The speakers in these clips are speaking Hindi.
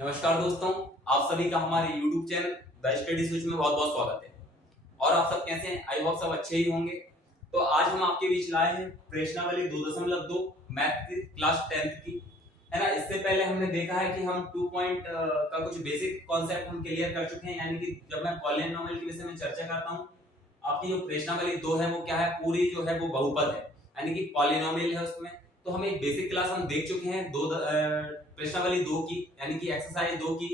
नमस्कार दोस्तों, आप सभी का हमारे YouTube channel the study switch में बहुत बहुत स्वागत है। और आप सब कैसे हैं? आई होप सब अच्छे ही होंगे। तो आज हम आपके बीच लाए हैं प्रश्नावली 2.2 मैथ की क्लास 10th की, है ना। इससे पहले हमने देखा है कि हम 2 पॉइंट का कुछ बेसिक कॉन्सेप्ट हम क्लियर कर चुके हैं, यानी कि जब मैं पॉलिनोमियल के विषय में चर्चा करता हूँ, आपकी जो प्रश्नावली 2 है वो क्या है, पूरी जो है वो बहुपद है, यानी कि पॉलिनोमियल है उसमें। तो हम एक बेसिक क्लास हम देख चुके हैं प्रश्नावली 2 की, यानी कि एक्सरसाइज 2 की।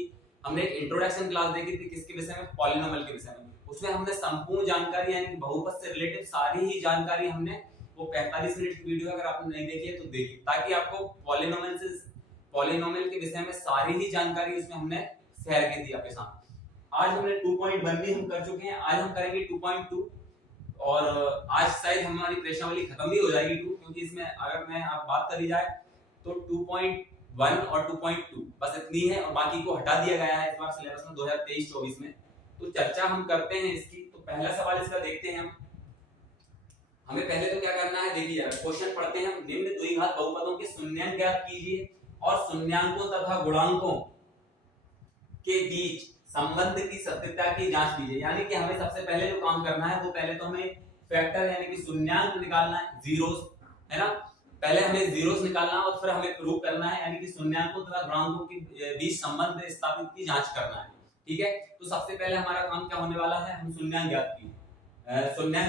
हमने एक इंट्रोडक्शन क्लास देखी थी किसके विषय में, पॉलिनोमियल के विषय में। उसमें हमने संपूर्ण जानकारी यानी कि बहुपद से रिलेटेड सारी ही जानकारी हमने वो 45 मिनट की वीडियो अगर आपने नहीं देखी है तो देखी, ताकि आपको पॉलिनोमियल के विषय में सारी ही जानकारी उसमें हमने शेयर की थी आपके साथ। आज हमने 2.1 भी हम कर चुके हैं, आज हम करेंगे 2.2। और आज शायद हमारी प्रश्नावली खत्म भी हो जाएगी 2, क्योंकि इसमें अगर मैं आप बात करी जाए तो 2.1 और 2.2 बस इतनी है, और बाकी को हटा दिया गया है इस बार सिलेबस में 2023-24 में। तो चर्चा हम करते हैं इसकी। तो पहला सवाल इसका देखते हैं हम। हमें पहले तो क्या करना है, देखिए यार, क्वेश्चन पढ़ते हैं हम। निम्न द्विघात बहुपदों के शून्यांक ज्ञात कीजिए और शून्याङ्कों तथा गुणांकों के बीच संबंध की सत्यता की जांच कीजिए। यानी कि हमें सबसे पहले जो काम करना है वो पहले तो हमें फैक्टर यानी कि शून्याङ्क निकालना है, जीरोस, है ना। पहले हमें जीरोस निकालना है और फिर हमें प्रूव करना है, यानी कि शून्याङ्कों तथा गुणांकों के बीच संबंध स्थापित की जांच करना है। ठीक है, तो सबसे पहले हमारा काम क्या होने वाला है, हम शून्याङ्क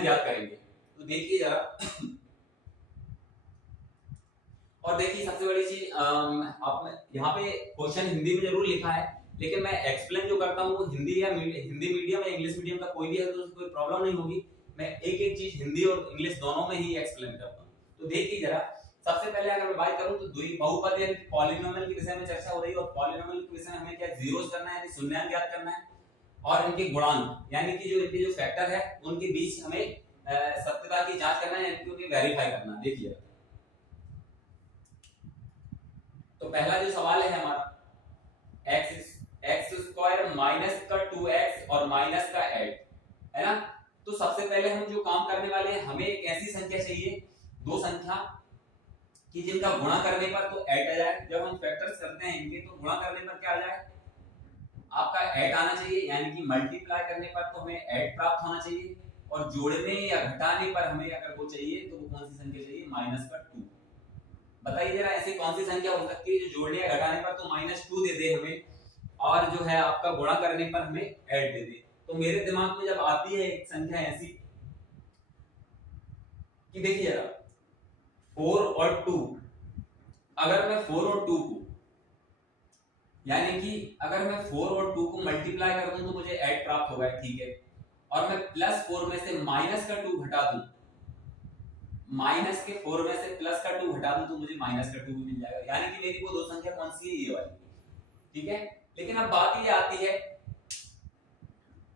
ज्ञात करेंगे। तो देखिए जरा और देखिए सबसे बड़ी चीज, आप यहाँ पे क्वेश्चन हिंदी में जरूर लिखा है, लेकिन मैं एक्सप्लेन जो करता हूँ वो हिंदी मीडियम या इंग्लिश मीडियम का कोई भी है तो कोई प्रॉब्लम नहीं होगी। मैं एक एक चीज हिंदी और इंग्लिश दोनों में ही एक्सप्लेन करता हूँ। तो देखिए जरा, सबसे पहले अगर मैं बात करूँ तो बहुपद यानी पॉलिनोमियल के विषय में चर्चा हो रही है, और पॉलिनोमियल के विषय में हमें क्या जीरोस करना है, यानी शून्याङ्क ज्ञात करना है, और इनके गुणांक यानी कि जो इनके जो फैक्टर है उनके बीच हमें सत्यता की जांच करना है, यानी कि उन्हें वेरीफाई करना है। देखिए तो पहला जो सवाल है हमारा, एक्स स्क्वायर माइनस का 2x और माइनस का 8, है ना। तो सबसे पहले हम जो काम करने वाले हैं, हमें एक ऐसी संख्या चाहिए, दो संख्या कि जिनका गुणा करने पर तो 8 आ जाए। जब हम फैक्टर्स करते हैं इनके तो गुणा करने पर क्या आ जाए, आपका 8 आना चाहिए, यानी कि मल्टीप्लाई करने पर तो हमें 8 प्राप्त होना चाहिए, और जोड़ने या घटाने पर हमें अगर वो चाहिए तो वो कौन सी संख्या चाहिए, माइनस का 2। बताइए जरा, ऐसी कौन सी संख्या हो सकती है जो जोड़ने या घटाने पर तो -2 दे दे हमें, और जो है आपका गुणा करने पर हमें 8 दे दे। तो मेरे दिमाग में जब आती है एक संख्या ऐसी कि देखिए जरा, 4 और 2, अगर मैं 4 और 2 को, यानी कि अगर मैं 4 और 2 को मल्टीप्लाई कर दूं तो मुझे 8 प्राप्त होगा, ठीक है। और मैं +4 में से माइनस का 2 घटा दूं, माइनस के 4 में से प्लस का 2 घटा दूं तो मुझे माइनस का 2 भी मिल जाएगा, यानी कि मेरी वो दो संख्या कौन सी है, ये वाली, ठीक है। लेकिन अब बात ये आती है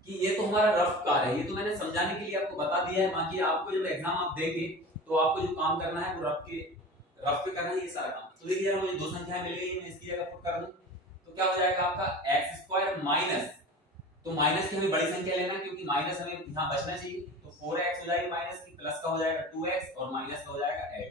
कि ये तो हमारा रफ कार्य है, ये तो मैंने समझाने के लिए आपको बता दिया है। बाकी आपको जब एग्जाम आप देंगे तो आपको जो काम करना है वो रफ पे करना है, ये सारा काम। तो देखिए यार, मुझे दो संख्याएं मिल गई, मैं इसकी जगह पुट कर दूं तो क्या हो जाएगा आपका एक्स स्क्वायर माइनस, तो माइनस की हमें बड़ी संख्या लेना है क्योंकि माइनस हमें यहाँ बचना चाहिए, तो 4x हो जाएगी माइनस की, प्लस का हो जाएगा 2x और माइनस का हो जाएगा 8।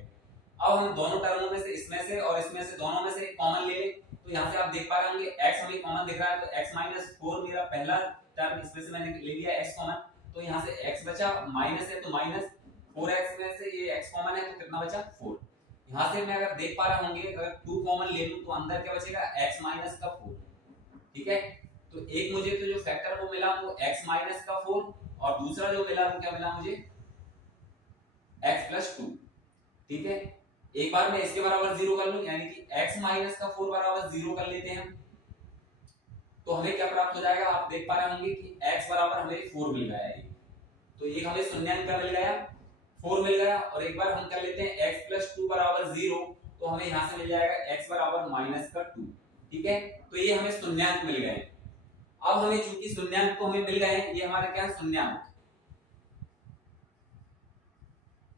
अब हम दोनों टर्मों में से, इसमें से और इसमें से, दोनों में से एक कॉमन ले लें। तो यहाँ से आप देख पा रहे होंगे x हमें कॉमन दिख रहा है, तो x - 4 मेरा पहला टर्म, इसमें से मैंने ले लिया x कॉमन, तो यहाँ से x बचा, माइनस है तो माइनस 4x में से ये x कॉमन है तो कितना बचा, 4। यहाँ से मैं अगर देख पा रहे होंगे, अगर 2 कॉमन ले लूं तो अंदर क्या बचेगा, x माइनस का 4, ठीक है। तो एक मुझे तो जो फैक्टर वो मिला वो x माइनस का 4, और दूसरा जो मिला वो क्या मिला मुझे, x प्लस 2, ठीक है। एक बार मैं इसके बराबर 0 कर लूं, यानी कि x माइनस का 4 बराबर 0 कर लेते हैं, तो हमें क्या प्राप्त हो जाएगा, आप देख पा रहे होंगे कि x बराबर हमें 4 मिल गया है। तो एक हमें शून्याङ्क का मिल गया, 4 मिल गया, और एक बार हम कर लेते हैं x प्लस 2 बराबर 0, तो हमें यहाँ से मिल जाएगा x बराबर माइनस का 2, ठीक है। तो ये हमें शून्याङ्क मिल गए। अब हमें चूंकि शून्याङ्क तो हमें मिल गए हैं, ये हमारे क्या है, शून्याङ्क,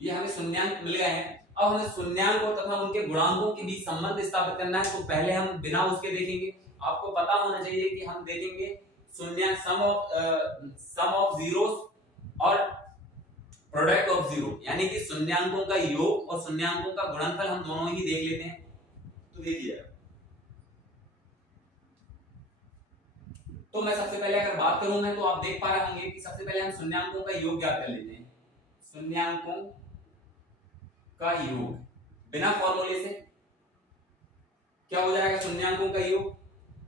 ये हमें शून्याङ्क मिल गए हैं। अब हमें शून्याङ्कों तथा उनके गुणांकों के बीच संबंध स्थापित करना है। तो पहले हम बिना उसके देखेंगे, आपको पता होना चाहिए कि हम देखेंगे शून्याङ्क, सम ऑफ जीरोस और प्रोडक्ट ऑफ जीरो, यानी कि शून्याङ्कों का योग और शून्याङ्कों का गुणनफल हम दोनों ही देख लेते हैं। तो देखिए तो मैं सबसे पहले अगर बात करूं मैं, तो आप देख पा रहे होंगे कि सबसे पहले हम शून्यांकों का योग ज्ञात कर लेते हैं। शून्यांकों का योग बिना फॉर्मूले से क्या हो जाएगा, शून्यांकों का योग।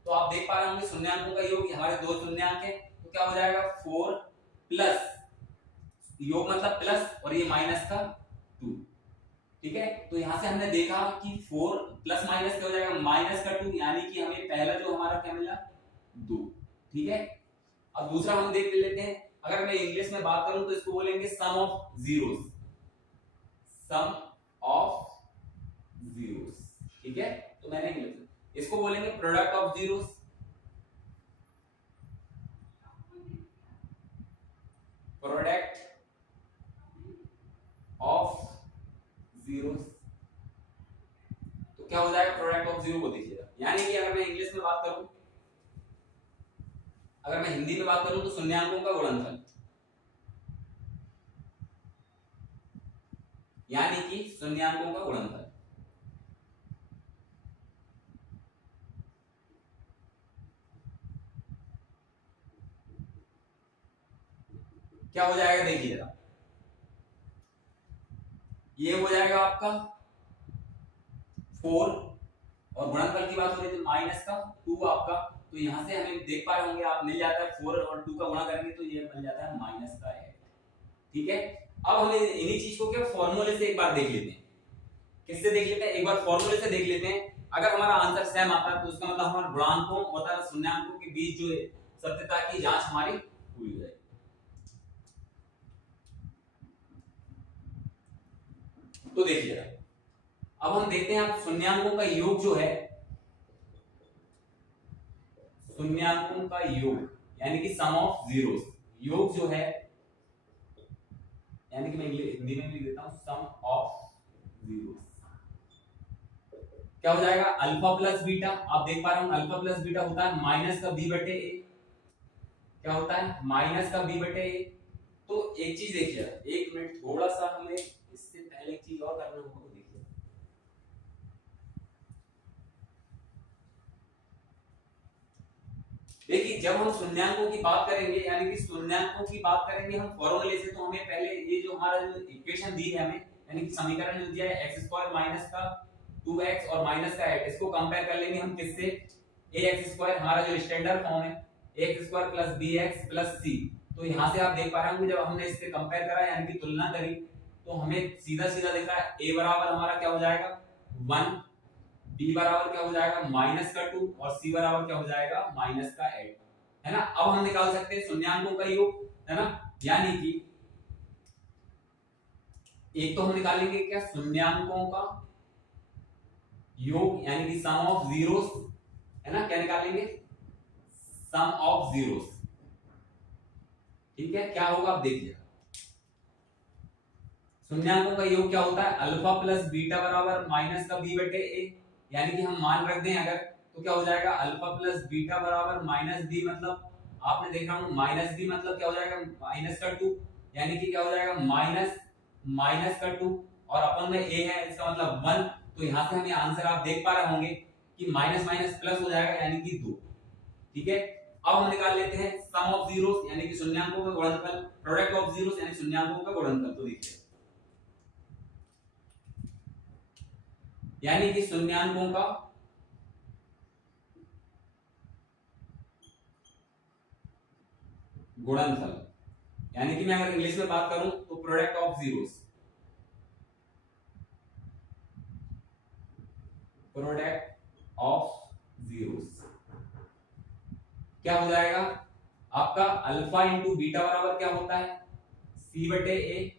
तो आप देख पा रहे होंगे शून्यांकों का योग, हमारे दो शून्यांक है, तो क्या हो जाएगा 4 प्लस, योग मतलब प्लस और ये माइनस का 2। ठीक है, तो यहां से हमने देखा कि 4 प्लस माइनस क्या हो जाएगा, माइनस का 2, यानी कि हमें पहला जो हमारा क्या मिला 2। ठीक है, अब दूसरा हम देख लेते हैं। अगर मैं इंग्लिश में बात करूं तो इसको बोलेंगे sum of zeros, sum of zeros. ठीक है, तो मैंने इसको बोलेंगे product of zeros, product of zeros. तो क्या हो जाएगा प्रोडक्ट ऑफ जीरो को देखिएगा, यानी कि अगर मैं इंग्लिश में बात करूं, अगर मैं हिंदी में बात करूं तो शून्यांकों का गुणनफल, यानी कि शून्यांकों का गुणनफल। क्या हो जाएगा देखिए जरा, ये हो जाएगा आपका 4 और गुणनफल की बात हो रही थी माइनस का 2 आपका, तो यहां से हमें देख पा रहे होंगे आप, मिल जाता है 4 और 2 का गुणा करेंगे तो ये बन जाता है माइनस का 8। ठीक है, अब हम इन्हीं चीज को क्या फॉर्मूले से एक बार देख लेते हैं। किससे देख लेते हैं, एक बार फॉर्मूले से देख लेते हैं। अगर हमारा आंसर सेम आता है तो उसका मतलब हमारे गुणांकों और शून्यांकों के बीच जो सत्यता की जांच हमारी पूरी हो जाएगी। तो देखिए अब हम देखते हैं, आप शून्यांकों का योग जो है, शून्यांकों का योग यानी कि सम ऑफ जीरोस, योग जो है, यानी कि मैं हिंदी में भी लिख देता हूं सम ऑफ जीरोस। क्या हो जाएगा अल्फा प्लस बीटा, आप देख पा रहे हो अल्फा प्लस बीटा होता है माइनस का बी बटे ए। क्या होता है माइनस का बी बटे ए। तो एक चीज देखिए, एक मिनट, थोड़ा सा हमें इससे पहले एक चीज और करना होगा। देखिए जब हम शून्यांकों की बात करेंगे, यानी कि शून्यांकों की बात करेंगे हम फॉर्मूले से, तो हमें पहले ये जो हमारा जो इक्वेशन दी है हमें, यानी कि समीकरण जो दिया है x स्क्वायर माइनस का 2x और माइनस का 8, इसको कंपेयर कर लेंगे हम किससे, ax स्क्वायर हमारा जो स्टैंडर्ड फॉर्म है, ax square plus bx plus c। तो यहां से आप देख पा रहे होंगे जब हमने इससे कंपेयर करा यानी कि तुलना करी, तो हमें सीधा सीधा दिखा a बराबर हमारा क्या हो जाएगा 1, b बराबर क्या हो जाएगा माइनस का 2 और c बराबर क्या हो जाएगा माइनस का 8, है ना। अब हम निकाल सकते हैं शून्यांकों का योग, है ना, यानी कि एक तो हम निकालेंगे क्या शून्यांकों का योग यानी कि सम ऑफ जीरोस, है ना, क्या निकालेंगे सम ऑफ जीरोस। ठीक है, क्या होगा आप देखिए, शून्यांकों का योग क्या होता है अल्फा प्लस बीटा बराबर माइनस का बी बटे ए, यानी कि हम मान रख दें अगर, तो क्या हो जाएगा अल्फा प्लस बीटा बराबर माइनस बी, मतलब आपने देखा हूं माइनस बी मतलब क्या हो जाएगा माइनस का 2, यानी कि क्या हो जाएगा माइनस माइनस का 2 और अपन में ए है इसका मतलब 1। तो यहां से हमें आंसर आप देख पा रहे होंगे कि माइनस माइनस प्लस हो जाएगा यानी कि 2। ठीक है, अब हम निकाल लेते हैं सम ऑफ जीरोस यानी कि शून्यांकों का गुणनफल, प्रोडक्ट ऑफ जीरोस यानी शून्यांकों का गुणनफल। तो देखिए यानी कि शून्यांकों का गुणनफल, यानी कि मैं अगर इंग्लिश में बात करूं तो product of zeros, product of zeros क्या हो जाएगा आपका अल्फा इंटू बीटा बराबर क्या होता है सी बटे ए।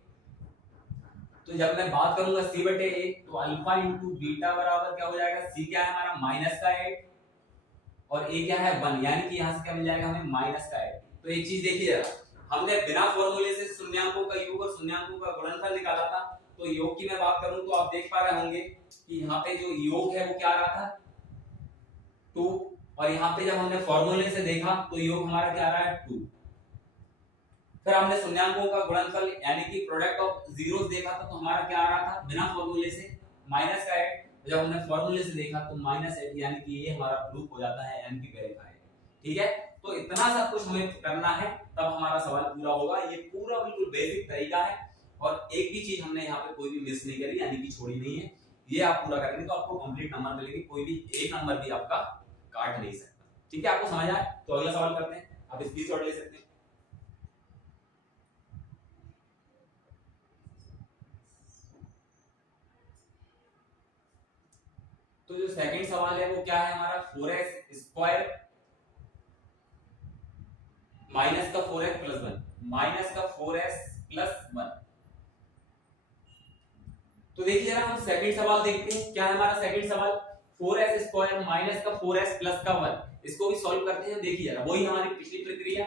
तो जब मैं बात करूंगा सी बटे ए, तो अल्फा इंटू बीटा बराबर क्या हो जाएगा, सी क्या है हमारा माइनस का 8 और ए क्या है 1, यानी कि यहां से क्या मिल जाएगा हमें माइनस का 8। तो एक चीज देखिए जरा, हमने बिना फॉर्मूले से शून्यांकों का योग और शून्यांकों का गुणनफल निकाला था। तो योग की मैं बात करूं तो आप देख पा रहे होंगे कि यहाँ पे जो योग है वो क्या आ रहा था 2, और यहाँ पे जब हमने फॉर्मूले से देखा तो योग हमारा क्या आ रहा है 2। फिर हमने शून्यांकों का गुणनफल यानी कि प्रोडक्ट ऑफ जीरोस देखा था, तो हमारा क्या आ रहा था बिना फॉर्मूले से माइनस का 8। जब हमने फॉर्मूले से देखा तो माइनस 8, यानी कि ये हमारा प्रूफ हो जाता है यानी कि वेरीफाइड। ठीक है, तो इतना सब कुछ हमें करना है तब हमारा सवाल पूरा होगा। ये पूरा बिल्कुल बेसिक तरीका है और एक भी चीज हमने यहाँ पे कोई भी मिस नहीं करी, यानी कि छोड़ी नहीं है। ये आप पूरा करेंगे तो आपको कंप्लीट नंबर मिलेंगे, कोई भी एक नंबर भी आपका काट नहीं सकता। ठीक है, आपको समझ आया? तो अगला सवाल करते हैं, आप स्क्रीनशॉट ले सकते हैं। तो जो सेकंड सवाल है वो क्या है हमारा, 4x स्क्वायर माइनस का 4x प्लस 1, माइनस का 4x प्लस 1। तो देखिए जरा हम सेकंड सवाल देखते हैं, क्या है हमारा सेकंड सवाल, 4x स्क्वायर माइनस का 4x प्लस का 1। इसको भी सॉल्व करते हैं। देखिए जरा वही हमारी पिछली प्रक्रिया,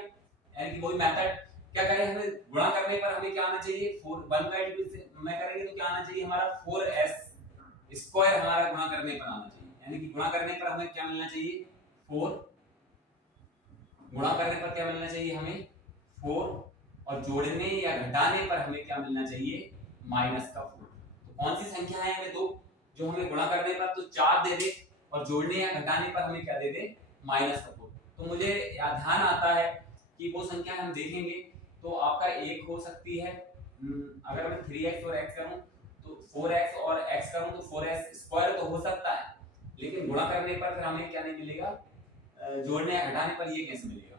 यानी कि वही मेथड। क्या करें, हमें गुणा करने पर हमें क्या आना चाहिए, 4 1 बाई 2 से मैं करेंगे तो क्या आना चाहिए हमारा 4s स्क्वायर, हमारा गुणा करने पर आना चाहिए, यानी कि गुणा करने पर हमें क्या मिलना चाहिए 4, गुणा करने पर क्या मिलना चाहिए हमें 4, और जोड़ने या घटाने पर हमें क्या मिलना चाहिए माइनस का 4। तो कौन सी संख्या है हमें दो, जो हमें गुणा करने पर तो 4 दे दे और जोड़ने या घटाने पर हमें क्या दे दे माइनस का 4। तो मुझे ध्यान आता है कि वो संख्या हम देखेंगे तो आपका एक हो सकती है, अगर मैं 3x और x करूं तो 4x और x करूं तो 4s स्क्वायर तो हो सकता है, लेकिन गुणा करने पर फिर हमें क्या नहीं मिलेगा, जोड़ने या घटाने पर ये कैसे मिलेगा।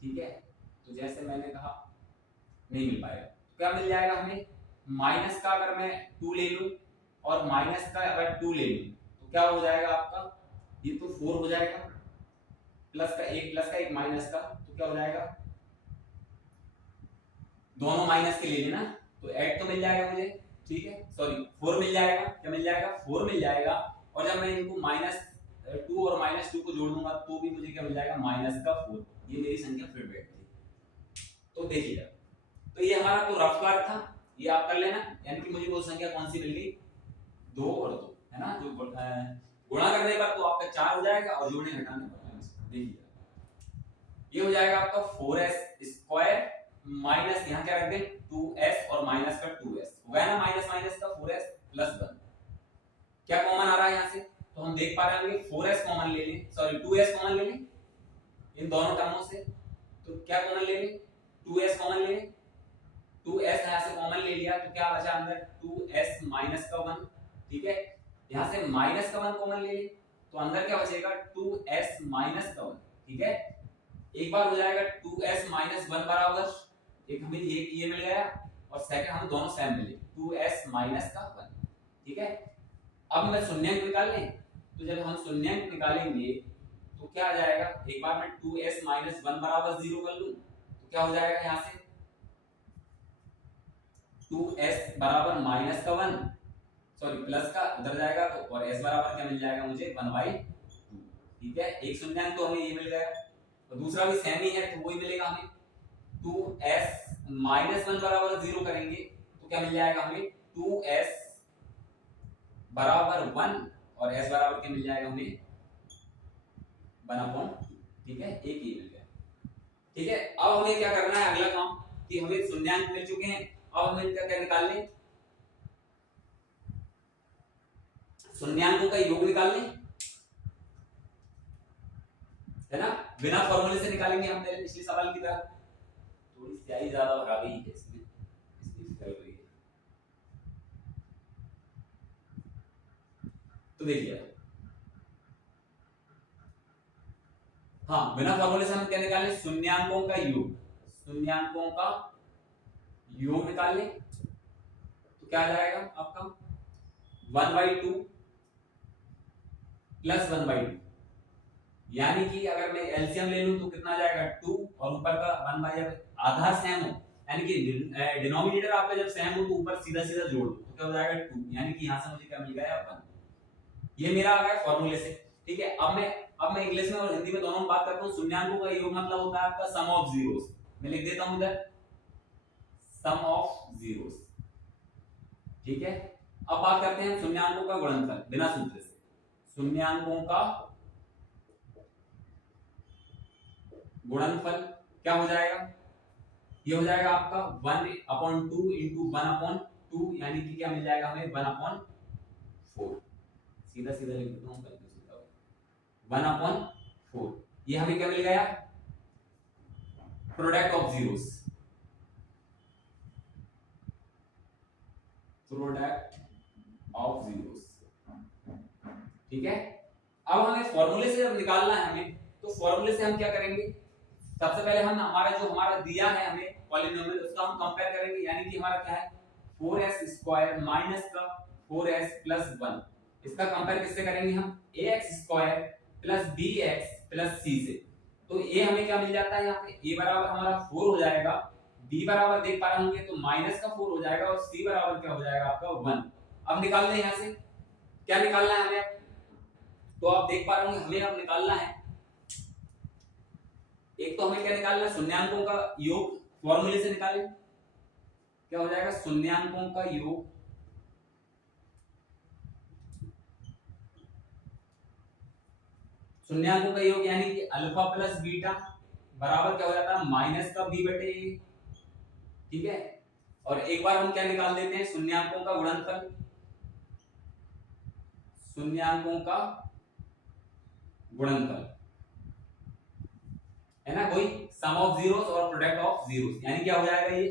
ठीक है, तो जैसे मैंने कहा नहीं मिल पाएगा। तो क्या मिल जाएगा हमें, माइनस का अगर मैं 2 ले लूं और माइनस का अगर 2 ले लूं तो क्या हो जाएगा आपका, ये तो 4 हो जाएगा, प्लस का एक माइनस का, तो क्या हो जाएगा, दोनों माइनस के ले लेना तो 8 तो मिल जाएगा मुझे। ठीक है, सॉरी 4 मिल जाएगा, क्या मिल जाएगा 4 मिल जाएगा। और जब मैं इनको -2 और -2 को जोड़ दूंगा तो भी मुझे क्या मिल जाएगा माइनस का 4। ये मेरी संख्या फिर बैठती। तो देखिए, तो ये हमारा तो रफ कार्ड था, ये आप कर लेना, यानी कि मुझे वो संख्या कौन सी मिल गई 2 और 2, है ना। जो गुणा करने पर तो आपका 4 हो जाएगा और जोड़ने घटाने पर देखिए ये हो जाएगा आपका 4s स्क्वायर माइनस यहाँ क्या रख दें 2s और माइनस का 2s हो गया ना, माइनस माइनस का 4s प्लस 1। क्या कॉमन आ रहा है यहाँ से, तो हम देख पा रहे हैं 4s कॉमन ले लें, सॉरी 2s कॉमन ले लें इन दोनों टर्मों से। तो क्या कॉमन ले लें 2s कॉमन ले लें, 2s यहाँ से कॉमन ले लिया तो क्या बचा अंदर 2s माइनस का 1। ठीक है, यहाँ से माइनस का 1 कॉमन ले लें तो अंदर क्या बचेगा 2s माइनस का 1। ठीक है, एक बार हो जाएगा 2s माइनस 1 बराबर, एक हमें ये मिल गया और सेकंड हमें दोनों सेम मिले 2s माइनस का 1। ठीक है, अब मैं शून्यांक निकाल लें, तो जब हम शून्यांक निकालेंगे तो क्या आ जाएगा, एक बार मैं 2s माइनस 1 बराबर 0 कर लूं तो क्या हो जाएगा यहां से 2s बराबर माइनस का 1, सॉरी प्लस का उधर जाएगा तो, और s बराबर क्या मिल जाएगा मुझे 1/2। ठीक है, एक शून्यांक तो हमें ये मिल गया और दूसरा भी सेम ही है तो वही मिलेगा हमें 2s माइनस 1 बराबर 0 करेंगे तो क्या मिल जाएगा हमें 2s बराबर 1 और s बराबर क्या मिल जाएगा हमें 1/2। ठीक है, एक ही मिल गया। ठीक है, अब हमें क्या करना है अगला काम, कि हमें शून्यांक मिल चुके हैं, अब हमें क्या निकाल लें, शून्यांकों का योग निकाल लें, है ना, बिना फॉर्मूले से निकालेंगे हम मेरे पिछले सवाल की तरह। थोड़ी स्याही ज्यादा भरा गई है इसमें, इसलिए चल रही है। तो देखिए हाँ, बिना फॉर्मूले से हम क्या निकाल लें, शून्यांकों का योग, शून्यांकों का योग निकाल लें तो क्या आ जाएगा आपका 1/2 प्लस 1/2, यानी कि अगर मैं एलसीएम ले लूं तो कितना आ जाएगा 2 और ऊपर का 1/, आधा सेम हो, यानी कि डिनोमिनेटर आपका जब सेम हो तो ऊपर सीधा सीधा जोड़ दो तो क्या हो जाएगा 2, यानी कि यहां से मुझे क्या मिल गया 1। ये मेरा आ गया फॉर्मूले से। ठीक है, अब मैं इंग्लिश में और हिंदी में दोनों में बात करता हूं। शून्यांकों का योग मतलब होता है आपका सम ऑफ जीरोस, मैं लिख देता हूं इधर सम ऑफ जीरोस। ठीक है, अब बात करते हैं शून्यांकों का गुणनफल बिना सूत्र से। शून्यांकों का गुणनफल क्या हो जाएगा, ये हो जाएगा आपका 1/2 इंटू 1/2, यानी कि क्या मिल जाएगा हमें 1/4। सीधा सीधा लिख देता हूं 1/4, ये हमें क्या मिल गया product of zeros, product of zeros, ठीक है। अब हमें फॉर्मूले से जब निकालना है हमें, तो फॉर्मूले से हम क्या करेंगे, सबसे पहले हम हमारा दिया है हमें पॉलिनोमियल, उसका हम कंपेयर करेंगे, यानी कि हमारा क्या है 4s स्क्वायर माइनस का 4s प्लस 1, इसका कंपेयर किससे करेंगे हम, ax square plus bx plus c से। तो ये हमें क्या मिल जाता है यहाँ पे, a बराबर हमारा 4 हो जाएगा, b बराबर देख पा रहे होंगे तो माइनस का 4 हो जाएगा, और c बराबर क्या हो जाएगा आपका 1। अब निकाल दें यहाँ से, क्या निकालना है हमें, तो आप देख पा रहे होंगे हमें अब निकालना है, एक तो हमें क्या निकालना है, शून्यांकों का योग, फॉर्मूले से निकालें, क्या हो जाएगा शून्यांकों का योग, शून्यांकों का योग यानी कि अल्फा प्लस बीटा बराबर क्या हो जाता है माइनस का b बटे a, ठीक है। और एक बार हम क्या निकाल देते हैं, शून्यांकों का गुणनफल, शून्यांकों का गुणनफल है ना, कोई सम ऑफ जीरोस और प्रोडक्ट ऑफ जीरोस, यानी क्या हो जाएगा ये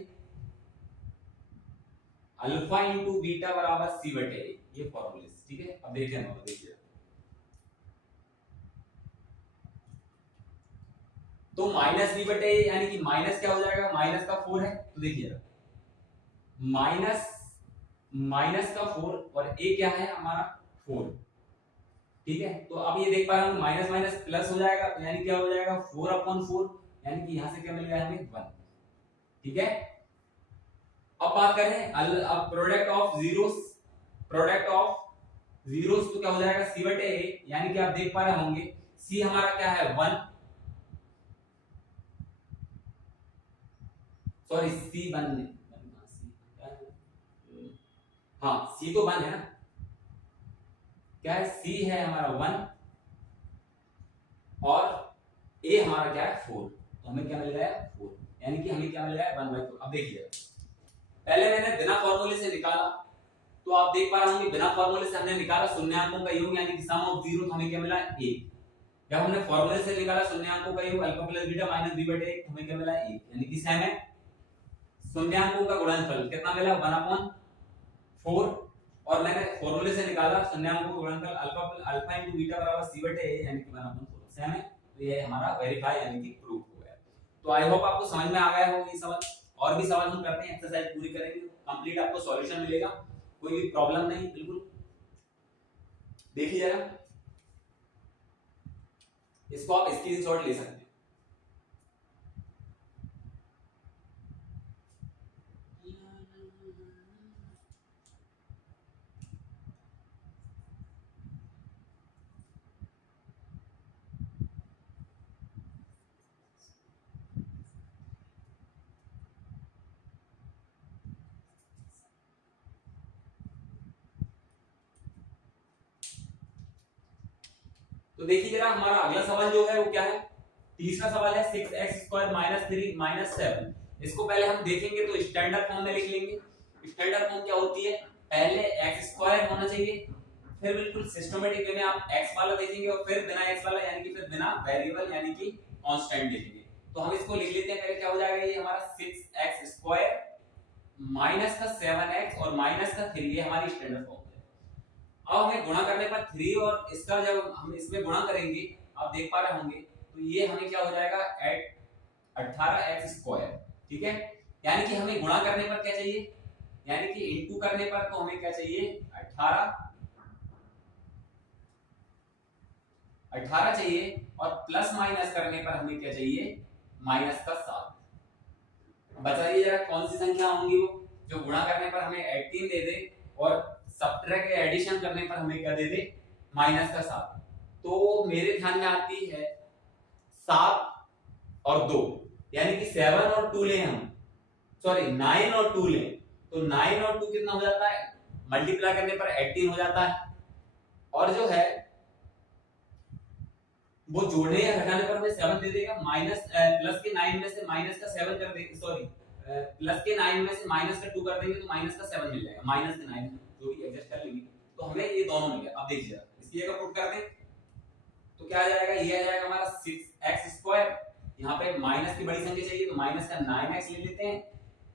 अल्फा इंटू बीटा बराबर c बटे a, ये फॉर्मूले, ठीक है। अब देखिए ना, देखिए तो माइनस b बटे a, यानी कि माइनस क्या हो जाएगा, माइनस का 4 है, तो देखिए माइनस का 4 और a क्या है हमारा 4, ठीक है। तो अब ये देख पा रहा हूं माइनस माइनस प्लस हो जाएगा, तो यानी क्या हो जाएगा 4/4, यानी कि यहां से क्या मिल गया हमें 1, ठीक है। अब बात करें अब product of zeros, product of zeros तो क्या हो जाएगा c बटे a, यानी कि आप देख पा रहे होंगे c हमारा क्या है 1, सॉरी c 1 नहीं, हाँ c तो 1 है ना, क्या है c है हमारा 1 और a हमारा क्या है 4, तो हमें क्या मिल रहा है 4, यानी कि हमें क्या मिल रहा है 1/4। अब देखिए पहले मैंने बिना फॉर्मूले से निकाला, तो आप देख पा रहे होंगे बिना फॉर्मूले से हमने निकाला शून्यांकों का योग यानी कि सम ऑफ जीरो, तो हमें क्या मिला a। जब हमने फॉर्मूले से निकाला शून्यांकों का योग alpha plus beta minus b बटे a, हमें क्या मिला a, यानी कि सेम है। शून्यांकों का गुणनफल कितना मिला 1/4, और मैंने फॉर्मूले से निकाला शून्यांकों का गुणनफल अल्फा इंटू बीटा बराबर c बटे a, यानी कि 1/4 सेम है। तो ये हमारा वेरीफाई यानी कि प्रूफ हो गया। तो आई होप आपको समझ में आ गया हो ये सवाल, और भी सवाल हम करते हैं, एक्सरसाइज पूरी करेंगे, कंप्लीट आपको सॉल्यूशन मिलेगा, कोई भी प्रॉब्लम नहीं, बिल्कुल। देखिए जरा, इसको आप स्क्रीनशॉट ले सकते हैं। तो देखिए जरा हमारा अगला सवाल जो है वो क्या है, तीसरा सवाल है 6x² - 3 - 7। इसको पहले हम देखेंगे तो स्टैंडर्ड फॉर्म में लिख लेंगे। स्टैंडर्ड फॉर्म क्या होती है, पहले x² होना चाहिए, फिर बिल्कुल सिस्टमैटिक वे में आप x वाला देखेंगे और फिर बिना x वाला यानी कि फिर बिना वेरिएबल यानी कि कांस्टेंट देखेंगे। तो हम इसको लिख लेते हैं, पहले क्या हो जाएगा ये हमारा 6x² माइनस का 7x और माइनस का 3, ये हमारी स्टैंडर्ड फॉर्म है। अब हमें गुणा करने पर 3 और इसका जब हम इसमें गुणा करेंगे, आप देख पा रहे होंगे, तो ये हमें क्या हो जाएगा 18x², ठीक है। यानी कि हमें गुणा करने पर क्या चाहिए, यानी कि इनटू करने पर तो हमें क्या चाहिए 18 चाहिए, और प्लस माइनस करने पर हमें क्या चाहिए माइनस का 7। बताइए जरा कौन सी संख्या होंगी वो जो गुणा करने पर हमें 18 दे दे और सब्ट्रैक्ट या एडिशन करने पर हमें क्या दे दे माइनस का 7। तो मेरे ध्यान में आती है 7 और 2, यानी कि 7 और 2 लें हम, सॉरी 9 और 2 लें, तो 9 और 2 कितना हो जाता है, मल्टीप्लाई करने पर 18 हो जाता है। और जो है वो जोड़ने या घटाने पर हमें 7 दे देगा, माइनस प्लस के 9 में से माइनस का 7 कर देंगे, सॉरी प्लस के 9 में से माइनस का 2 कर देंगे तो माइनस का 7 मिल जाएगा, माइनस के 9 जो भी एडजस्ट कर लेंगे, तो हमें ये दोनों मिल गया। अब देखिए इसकी जगह पुट कर दें तो क्या आ जाएगा, ये आ जाएगा हमारा 6x², यहाँ पे माइनस की बड़ी संख्या चाहिए तो माइनस का 9x ले लेते हैं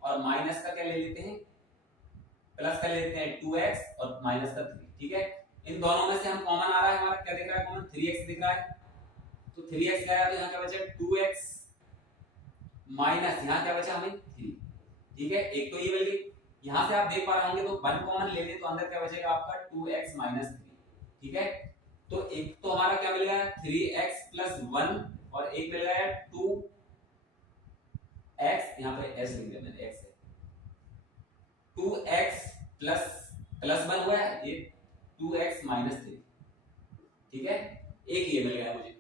और माइनस का क्या ले लेते हैं, प्लस का ले लेते हैं 2x और माइनस का 3। ठीक है, इन दोनों में से हम कॉमन आ रहा है, हमारा क्या दिख रहा है कॉमन, 3x दिख रहा है। तो 3x क्या है, तो यहाँ क्या बचा 2x माइनस यहाँ क्या बचा हमें 3। ठीक है, एक तो ये मिल गई। यहाँ से आप देख पा रहे होंगे तो 1 कॉमन ले लें तो अंदर क्या बचेगा आपका 2x माइनस 3। ठीक है, तो एक तो हमारा क्या मिल गया 3x प्लस 1 और एक मिल गया 2x, यहाँ पे s लिख दिया मैंने, x है 2x प्लस 1 हुआ है, ये 2x माइनस 3। ठीक है, एक ये मिल गया मुझे,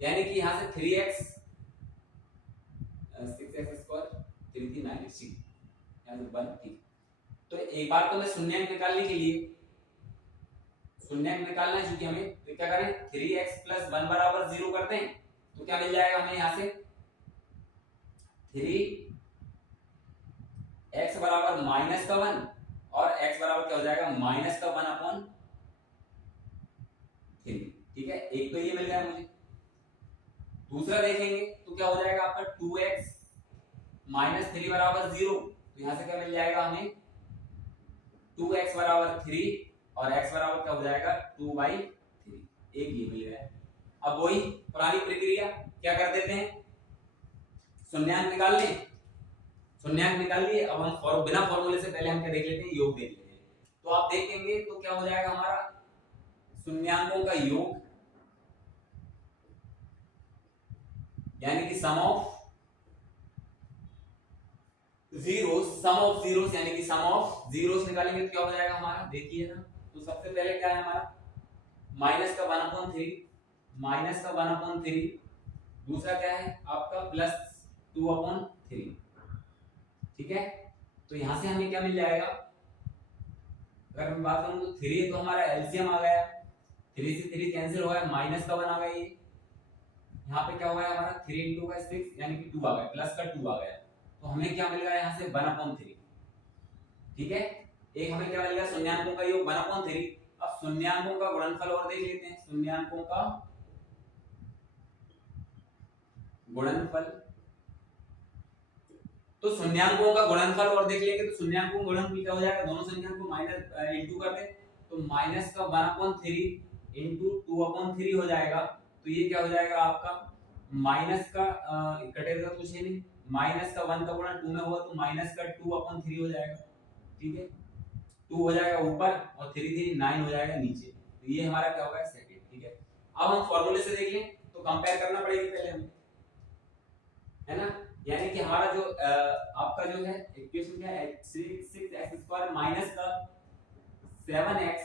यानी कि यहाँ से 3x 6x स्क्वायर 3 3 9 6 यहाँ से 1। ठीक, तो एक बार तो मैं शून्यांक निकालने के लिए शून्यांक निकालना है चूंकि हमें, तो क्या करें 3x प्लस 1 बराबर 0 करते हैं तो क्या मिल जाएगा हमें यहाँ से 3x बराबर माइनस का 1 और x बराबर क्या हो जाएगा माइनस का 1 अपॉन 3। ठीक है, एक तो ये मिल गया मुझे। दूसरा देखेंगे तो क्या हो जाएगा आपका 2x माइनस 3 बराबर 0, तो यहां से क्या मिल जाएगा हमें 2x बराबर 3 और x बराबर क्या हो जाएगा 2/3। एक ये मिल गया। अब वही पुरानी प्रक्रिया क्या कर देते हैं, शून्यांक निकाल लें, शून्यांक निकाल लिए। अब हम बिना फॉर्मूले से पहले हम क्या देख लेते हैं, योग देख लेते हैं। तो आप देखेंगे तो क्या हो जाएगा हमारा शून्यांकों का योग, यानी कि सम ऑफ जीरोस यानी कि सम ऑफ जीरोस निकालेंगे तो क्या हो जाएगा हमारा, देखिए ना। तो सबसे पहले क्या है हमारा माइनस का 1/3, दूसरा क्या है आपका प्लस 2/3। ठीक है, तो यहां से हमें क्या मिल जाएगा, अगर मैं बात करूं तो 3 तो हमारा एलसीएम आ गया, 3 से 3 कैंसिल हो गया, माइनस का 1 आ गया। ये यहाँ पे क्या हुआ है हमारा 3 × का 6 यानी कि 2 आ गया, प्लस का 2 आ गया, तो हमें क्या मिल गया यहाँ से 1/3। ठीक है, एक हमें क्या मिल गया शून्यांकों का योग 1/3। अब शून्यांकों का गुणनफल और देख लेते हैं, शून्यांकों का गुणनफल, तो शून्यांकों का गुणनफल और देख लेंगे तो शून्यांकों का गुणनफल क्या हो जाएगा, दोनों संख्या को माइनस इंटू कर दे तो माइनस का 1/3 इंटू 2/3 हो जाएगा। तो ये क्या हो जाएगा आपका माइनस का कटेगा तो कुछ है नहीं, माइनस का 1 का गुणा 2 में हुआ तो माइनस का 2/3 हो जाएगा। ठीक है, 2 हो जाएगा ऊपर और 3 3 9 हो जाएगा नीचे, तो ये हमारा क्या होगा सेकंड। ठीक है, अब हम फॉर्मूले से देख लें तो कंपेयर करना पड़ेगी पहले हमें, है ना। यानी कि हमारा जो आपका जो है इक्वेशन क्या है 6x² माइनस का 7x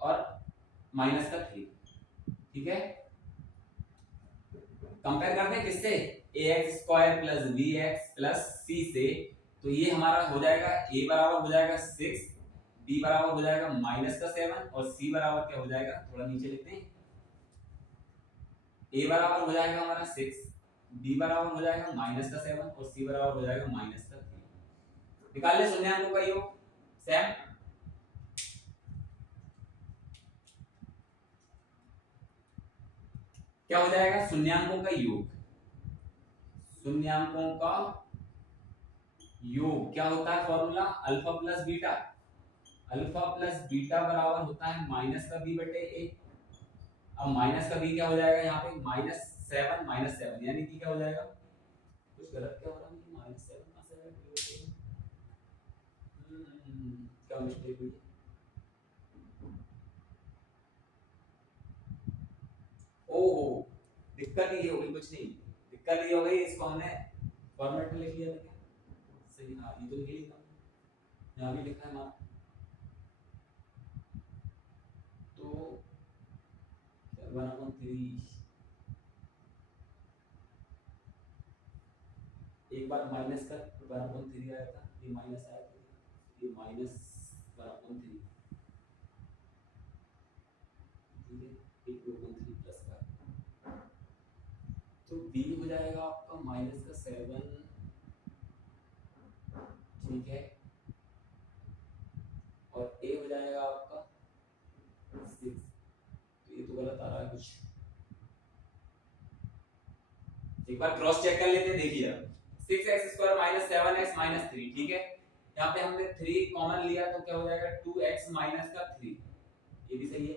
और माइनस का 3। ठीक है, कंपेयर करते हैं किससे, ax² plus bx plus c से। तो ये हमारा हो जाएगा a बराबर हो जाएगा 6, b बराबर हो जाएगा माइनस का 7 और c बराबर क्या हो जाएगा, थोड़ा नीचे लिखते हैं, a बराबर हो जाएगा हमारा 6, b बराबर हो जाएगा माइनस का 7 और c बराबर हो जाएगा माइनस का 3। निकाल ले शून्यांकों का योग सैम। क्या हो जाएगा शून्यांकों का योग, शून्यांकों का योग क्या होता है formula alpha plus beta, alpha plus beta बराबर होता है माइनस का b बटे a। अब माइनस का b क्या हो जाएगा यहाँ पे -7 यानी कि क्या हो जाएगा, कुछ गलत क्या हो रहा है, -7 कहां से आया, क्या मिस्टेक हुई, ओहो दिक्कत ये हो गई, कुछ नहीं दिक्कत ये हो गई, इसको हमने फॉर्मेट में लिख लिया था क्या सही, हाँ ये तो लिख लिया, यहाँ भी लिखा है हमारा, तो 1/3 एक बार माइनस का 1/3 आया था, ये माइनस आया था, ये -1/3, ठीक है, एक 2/3 प्लस का, तो b हो जाएगा आपका -7। ठीक है, और a हो जाएगा आपका 6, तो ये तो गलत आ रहा है कुछ, एक बार क्रॉस चेक कर लेते हैं, देखिए 6x² - 7x - 3, ठीक है। यहाँ पे हमने 3 कॉमन लिया तो क्या हो जाएगा 2x - 3, ये भी सही है।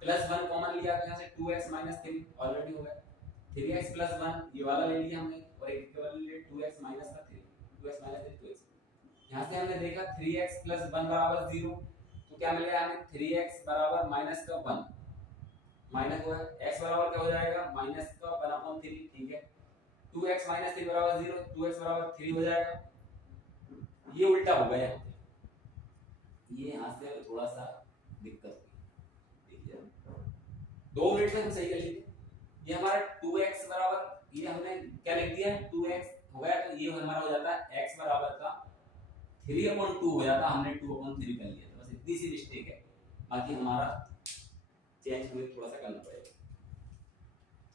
प्लस 1 कॉमन लिया तो यहाँ से 2x - 3 ऑलरेडी हो गया। 3x + 1 ये वाला ले लिया हमने और एक केवल ले लिया 2x - 3, 2x - 3 2x। यहाँ से हमने देखा 3x + 1 = 0, तो क्या मिलेगा हमें 3x = -1 माइनस हुआ है। x बराबर क्या हो जाएगा -1/3, ठीक है। 2x - 3 = 0, 2x = 3 हो जाएगा। ये उल्टा हो गया यहाँ पे, ये यहाँ से थोड़ा सा दिक्कत हुई, देखिए 2 मिनट में हम सही कर लेंगे। ये हमारा 2x बराबर, ये हमने क्या लिख दिया 2x हो गया, तो ये हमारा हो जाता है x बराबर का 3/2 हो जाता, हमने 2/3 कर लिया। बस इतनी सी मिस्टेक है, बाकी हमारा चेंज हमें थोड़ा सा करना पड़ेगा।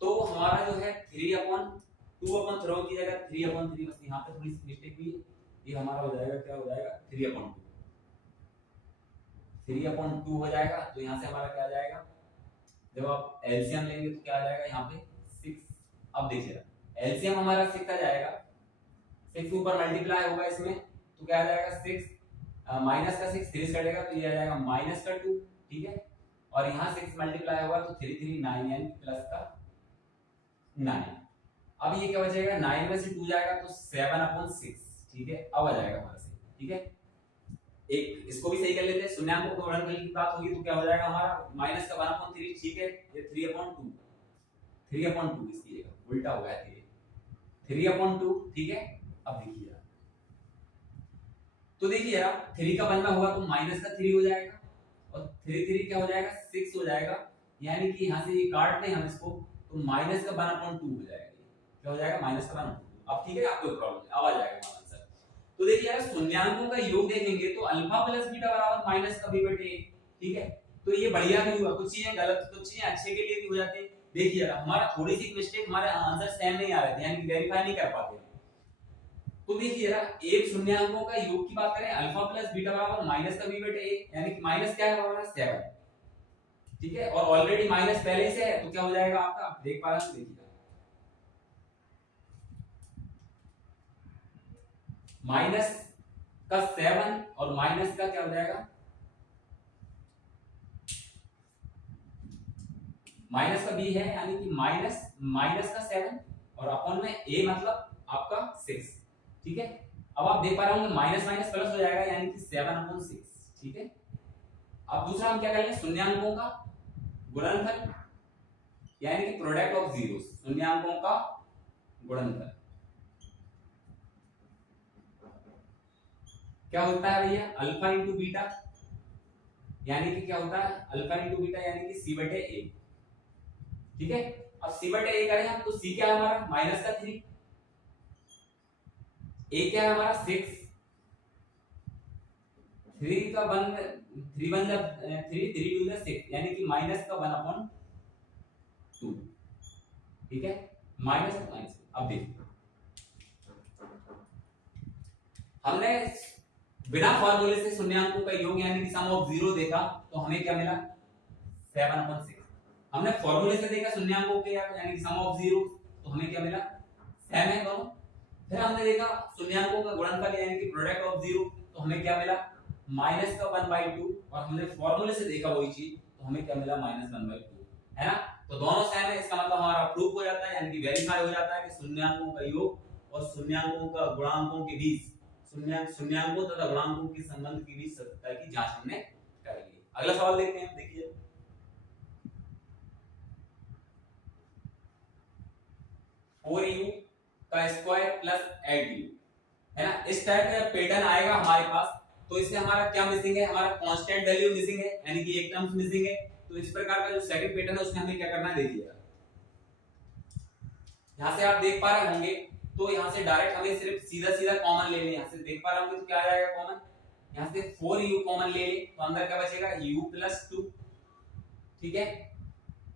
तो हमारा जो है 3/2/3 की जगह 3/3, बस यहाँ पे थोड़ी सी मिस्टेक हुई है। ये हमारा हो जाएगा, क्या हो जाएगा 3/2 हो जाएगा। तो यहाँ से हमारा क्या आ जाएगा, जब आप एलसीएम लेंगे तो क्या आ जाएगा यहाँ पे 6। अब देखिए एलसीएम हमारा 6 आ जाएगा, 6 ऊपर मल्टीप्लाई होगा इसमें, तो क्या आ जाएगा 6 माइनस का 6 3 कटेगा तो ये आ जाएगा -2, ठीक है। और यहाँ 6 मल्टीप्लाई होगा तो 3 3 9 यानी प्लस का 9। अब ये क्या बचेगा 9 में से 2 जाएगा तो 7/6, ठीक है। अब आ जाएगा हमारा सही, ठीक है। एक इसको भी सही कर लेते हैं, शून्याङ्कों को गुणनफल की बात होगी तो क्या हो जाएगा हमारा -1/3, ठीक है। ये 3/2 इसकी जगह उल्टा हो गया 3/2, ठीक है। अब देखिए तो देखिए यार 3 का 1 में होगा तो -3 हो जाएगा और 3 3 क्या हो जाएगा 6 हो जाएगा, यानी कि यहाँ से ये काट दें हम इसको तो -1/2 हो जाएगा। क्या हो जाएगा -1/2। अब ठीक है, आपको कोई प्रॉब्लम नहीं, अब आ जाएगा हमारा आंसर। तो देखिए यार शून्याङ्कों का योग देखेंगे तो अल्फा प्लस बीटा बराबर -b/a, ठीक है। तो ये बढ़िया भी हुआ, कुछ चीजें गलत कुछ चीजें अच्छे के लिए भी हो जाती है। देखिए यार हमारा थोड़ी सी मिस्टेक, हमारे आंसर सेम नहीं आ रहे थे, यानी वेरीफाई नहीं कर पाते। तो देखिए जरा एक शून्याङ्कों का योग की बात करें अल्फा प्लस बीटा बराबर -b/a, यानी कि माइनस क्या है हमारा 7, ठीक है। और ऑलरेडी माइनस पहले से है तो क्या हो जाएगा आपका, आप देख पा रहे हैं, देखिए माइनस का 7 और माइनस का क्या हो जाएगा माइनस का b है, यानी कि माइनस का 7 और अपॉन में a मतलब आपका 6, ठीक है। अब आप देख पा रहे होंगे माइनस माइनस प्लस हो जाएगा, यानी कि 7/6, ठीक है। अब दूसरा हम क्या करेंगे शून्याङ्कों का गुणनफल, यानी कि प्रोडक्ट ऑफ जीरोस, शून्याङ्कों का गुणनफल क्या होता है भैया अल्फा इंटू बीटा, यानी कि क्या होता है अल्फा इंटू बीटा, यानी कि c/a, ठीक है। अब c/a करें हम तो c क्या है हमारा माइनस का 3, a क्या है हमारा 6, 3 का 1 3 1 3 3 2 6, यानी कि माइनस का 1/2, ठीक है। माइनस। अब देखिए हमने बिना फॉर्मूले से शून्याङ्कों का योग यानी कि सम ऑफ जीरो देखा तो हमें क्या मिला 7/6। हमने फॉर्मूले से देखा शून्याङ्कों के यानी कि सम ऑफ जीरो तो हमें क्या मिला 7 है दोनों। फिर हमने देखा शून्याङ्कों का गुणनफल यानी कि प्रोडक्ट ऑफ जीरो तो हमें क्या मिला माइनस का 1/2, और हमने फॉर्मूले से देखा वही चीज तो हमें क्या मिला -1/2, है ना। तो दोनों सेम है, इसका मतलब हमारा प्रूफ हो जाता है, यानी कि वेरीफाई हो जाता है कि शून्याङ्कों का योग और शून्याङ्कों का गुणांकों के बीच शून्याङ्कों तथा गुणांकों के संबंध के बीच सत्यता की जांच हमने कर ली। अगला सवाल देखते हैं, देखिए 4u का स्क्वायर प्लस 8u, है ना। इस टाइप का पैटर्न आएगा हमारे पास तो इससे हमारा क्या मिसिंग है, हमारा कांस्टेंट वैल्यू मिसिंग है, यानी कि एक टर्म्स मिसिंग है। तो इस प्रकार का जो सेकंड पैटर्न है उसमें हमें क्या करना है, देखिएगा यहां से आप देख पा रहे होंगे तो यहां से डायरेक्ट हमें सिर्फ सीधा सीधा कॉमन ले लें, यहां से देख पा रहे होंगे तो क्या आ जाएगा कॉमन, यहां से 4u कॉमन ले ले तो अंदर क्या बचेगा u+2, ठीक है।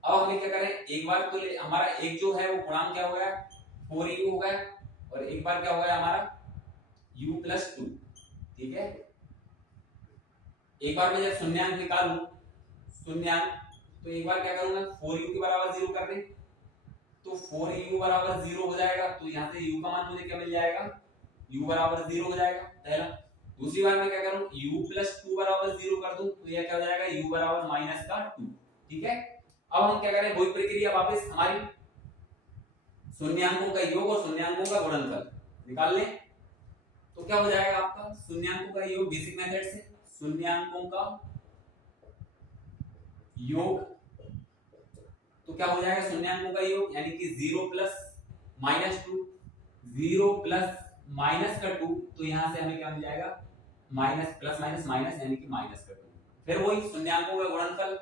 अब हमें क्या करें एक बार तो हमारा एक जो है वो गुणांक क्या हो गया 4u हो गया और एक बार क्या हो गया हमारा u+2, ठीक है। एक बार मैं जब शून्याङ्क निकालूं शून्याङ्क तो एक बार क्या करूंगा 4u के बराबर 0 कर दें तो 4u बराबर 0 हो जाएगा, तो यहाँ से u का मान मुझे क्या मिल जाएगा, u बराबर 0 हो जाएगा पहला। दूसरी बार मैं क्या करूं, u प्लस 2 बराबर 0 कर दूं, तो यह क्या हो जाएगा, u बराबर माइनस का 2। ठीक है, अब हम क्या करें, वही प्रक्रिया वापस हमारी शून्यांकों का योग और शून्यांकों का गुणनफल निकाल लें। तो क्या हो जाएगा आपका शून्यांकों का योग बेसिक मेथड से, शून्यांकों का योग, तो क्या हो जाएगा शून्यांकों का योग यानी कि 0 प्लस माइनस 2, 0 प्लस माइनस का 2, तो यहां से हमें क्या मिल जाएगा, माइनस प्लस माइनस माइनस यानी कि माइनस का 2। फिर वही शून्यांकों का गुणनफल,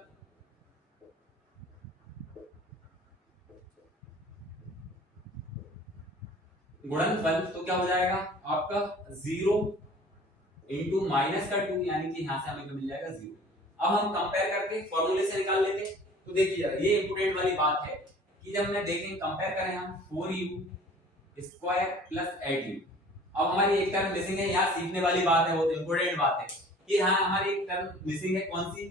गुणनफल तो क्या हो जाएगा आपका 0 इंटू माइनस का 2 यानी कि यहां से हमें मिल जाएगा 0। अब हम कंपेयर करके फॉर्मूले से निकाल लेते हैं। तो देखिए ये इंपोर्टेंट वाली बात है कि जब मैं देखें कंपेयर करें हम 4u स्क्वायर प्लस 8u, अब हमारी एक टर्म मिसिंग है, यहाँ सीखने वाली बात है, बहुत इंपोर्टेंट बात है कि हाँ हमारी एक टर्म मिसिंग है, कौन सी,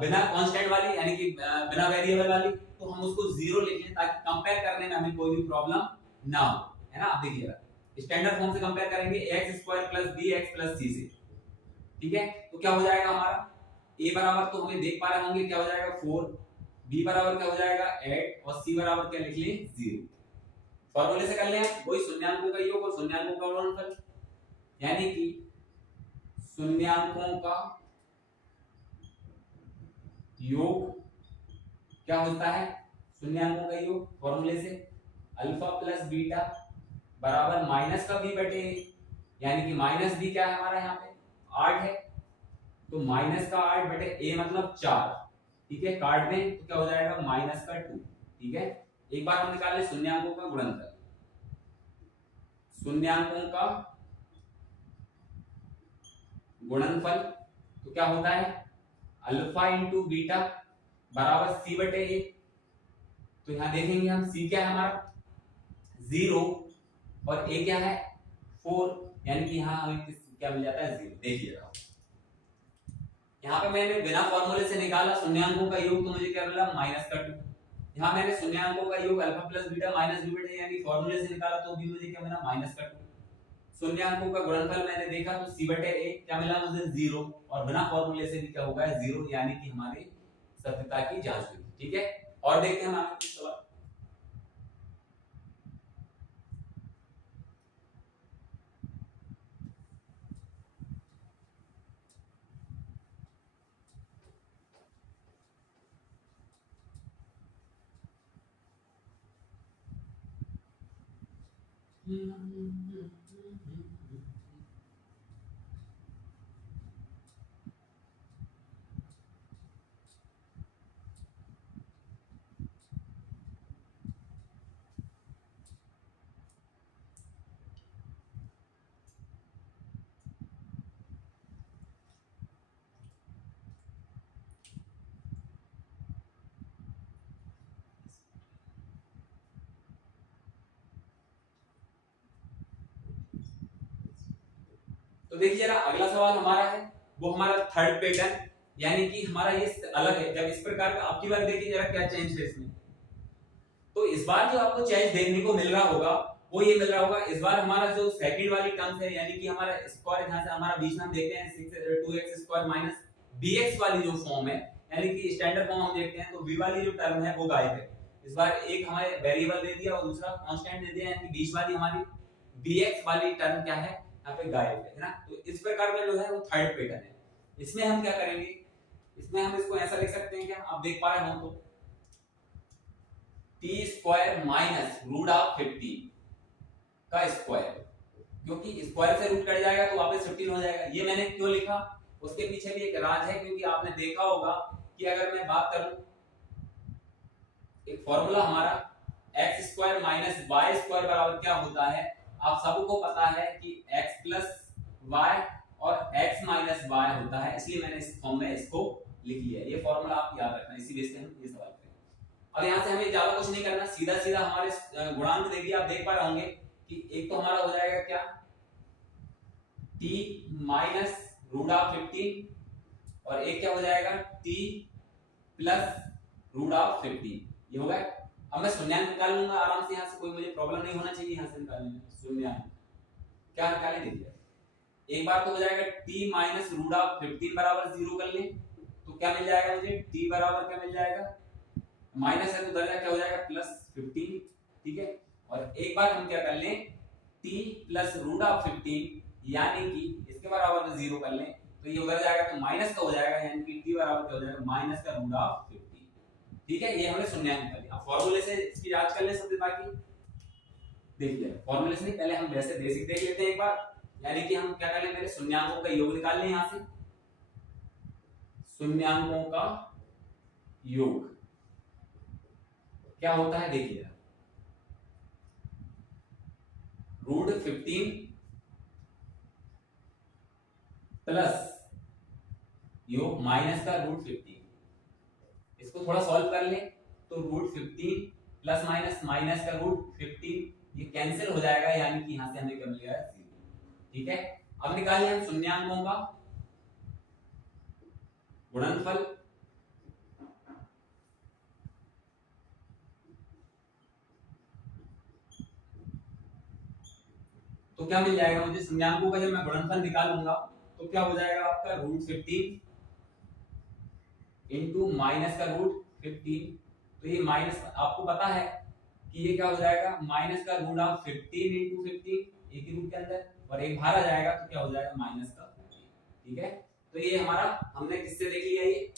बिना कांस्टेंट वाली यानी कि बिना वेरिएबल वाली, तो हम उसको 0 लिख लें ताकि कंपेयर करने में हमें कोई भी प्रॉब्लम ना हो, है ना। आप देखिएगा स्टैंडर्ड फॉर्म से कंपेयर करेंगे x square plus bx plus c से, ठीक है। तो क्या हो जाएगा हमारा a बराबर, तो हमें देख पा रहे होंगे क्या हो जाएगा 4, b बराबर क्या हो जाएगा 8 और c बराबर क्या लिख लें 0। फॉर्मूले से कर लें वही शून्यांकों का योग और शून्यांकों का गुणनफल, यानी कि शून्यांकों का योग क्या होता है, शून्यांकों का योग फॉर्मूले से अल्फा प्लस बीटा बराबर माइनस का b बटे a, यानी कि माइनस b क्या है हमारा यहाँ पे 8 है, तो माइनस का 8 बटे a मतलब 4, ठीक है। काट दें तो क्या हो जाएगा माइनस का 2, ठीक है। एक बार हम निकाल ले शून्यांकों का गुणनफल, शून्यांकों का गुणनफल तो क्या होता है अल्फा इंटू बीटा बराबर c बटे a, तो यहां देखेंगे हम c क्या है हमारा 0 और a क्या है 4, यानी कि यहां हमें क्या मिल जाता है 0। देखिएगा यहाँ पे मैंने बिना फॉर्मूले से निकाला शून्यांकों का योग, तो मुझे क्या मिला माइनस का 2। यहाँ मैंने शून्यांकों का योग alpha plus beta minus b बटे यानी फॉर्मूले से निकाला, तो भी मुझे क्या मिला माइनस का 2। शून्यांकों का गुणनफल मैंने देखा तो c बटे a क्या मिला मुझे 0, और बिना फॉर्मूले से भी क्या होगा 0, यानी कि हमारी सत्यता की जांच हुई, ठीक है। और देखते हैं हम आगे सवाल। तो देखिए जरा अगला सवाल हमारा है वो हमारा थर्ड पैटर्न, यानी कि हमारा ये अलग है। जब इस प्रकार का आपकी बार देखिए जरा क्या चेंज है इसमें, तो इस बार जो आपको चेंज देखने को मिल रहा होगा वो ये मिल रहा होगा, इस बार हमारा जो सेकंड वाली टर्म है यानी कि हमारा स्क्वायर यहां से हमारा बीच में हम देखते हैं 2x स्क्वायर माइनस bx वाली जो फॉर्म है, यानी कि स्टैंडर्ड फॉर्म हम देखते हैं तो b वाली जो टर्म है वो गायब है। इस बार एक हमारे वेरिएबल दे दिया और दूसरा कांस्टेंट दे दिया, यानी कि बीच वाली हमारी bx वाली टर्म क्या है यहाँ पे गायब है ना। तो इस प्रकार का जो है वो थर्ड पैटर्न है। इसमें हम क्या करेंगे, इसमें हम इसको ऐसा लिख सकते हैं, क्या आप देख पा रहे हो तो T square minus root of 15 का स्क्वायर, क्योंकि स्क्वायर से रूट कट जाएगा तो वापस 15 हो जाएगा। ये मैंने क्यों लिखा उसके पीछे भी एक राज है, क्योंकि आपने देखा होगा कि अगर मैं बात करूं एक फॉर्मूला हमारा X square minus Y square बराबर क्या होता है, आप सबको पता है कि x प्लस वाई और x माइनस वाई होता है, इसलिए मैंने इस फॉर्म में इसको लिख लिया। ये फॉर्मूला आप याद रखना, इसी बेस पे हम ये सवाल करेंगे। अब यहाँ से हमें ज्यादा कुछ नहीं करना, सीधा सीधा हमारे गुणांक देखिए आप देख पा रहे होंगे कि एक तो हमारा हो जाएगा क्या t माइनस रूट ऑफ 15 और एक क्या हो जाएगा t प्लस रूट ऑफ 15, ये हो गया। अब मैं शून्यांक निकाल लूंगा आराम से, यहाँ से कोई मुझे प्रॉब्लम नहीं होना चाहिए यहाँ से निकालने में। शून्यांक क्या निकाले देखिए, एक बार तो हो जाएगा t माइनस रूट ऑफ 15 बराबर 0 कर लें तो क्या मिल जाएगा मुझे, t बराबर क्या मिल जाएगा, माइनस है तो उधर क्या हो जाएगा प्लस 15, ठीक है। और एक बार हम क्या कर लें, t प्लस रूट ऑफ 15 यानी कि इसके बराबर में 0 कर लें तो ये उधर जाएगा तो माइनस का हो जाएगा, यानी कि t बराबर क्या हो जाएगा, माइनस का रूट ऑफ 15, ठीक है। ये हमने शून्यांक कर लिया। अब फॉर्मूले से इसकी जांच कर ले सकते, बाकी देखिए फॉर्मूले से नहीं, पहले हम वैसे बेसिक देख लेते हैं एक बार, यानी कि हम क्या कर लें, मेरे शून्यांकों का योग निकाल लें यहां से। शून्यांकों का योग क्या होता है देखिए, रूट 15 प्लस योग माइनस का रूट 15, इसको थोड़ा सॉल्व कर लें तो रूट 15 प्लस माइनस माइनस का रूट 15 ये कैंसिल हो जाएगा, यानी कि यहां से हमें क्या मिलेगा 0, ठीक है। अब निकालिए हम शून्यांकों का गुणनफल, तो क्या मिल जाएगा मुझे, शून्यांकों का जब मैं गुणनफल निकालूंगा तो क्या हो जाएगा आपका रूट 15 इंटू माइनस का रूट 15, तो ये माइनस आपको पता है कि ये क्या हो जाएगा, माइनस का रूट ऑफ 15 इंटू 15 एक ही रूट के अंदर, और एक बाहर आ जाएगा तो क्या हो जाएगा माइनस का 15, ठीक है। तो ये हमारा हमने किससे देख लिया, ये